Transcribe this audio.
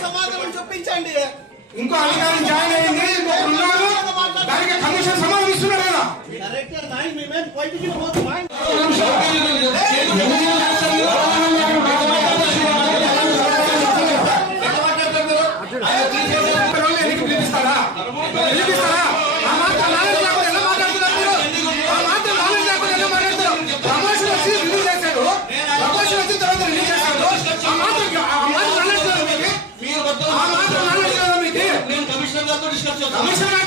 సమాధానం చూపించండి ఇంకో అధికారం జాయిన్ అయింది ఇంకొకరు దానికి కమిషన్ సమాధానం ఇస్తున్నారు కదా. డైరెక్టర్ నాయన మేమేం పోయి 取りしかちょ。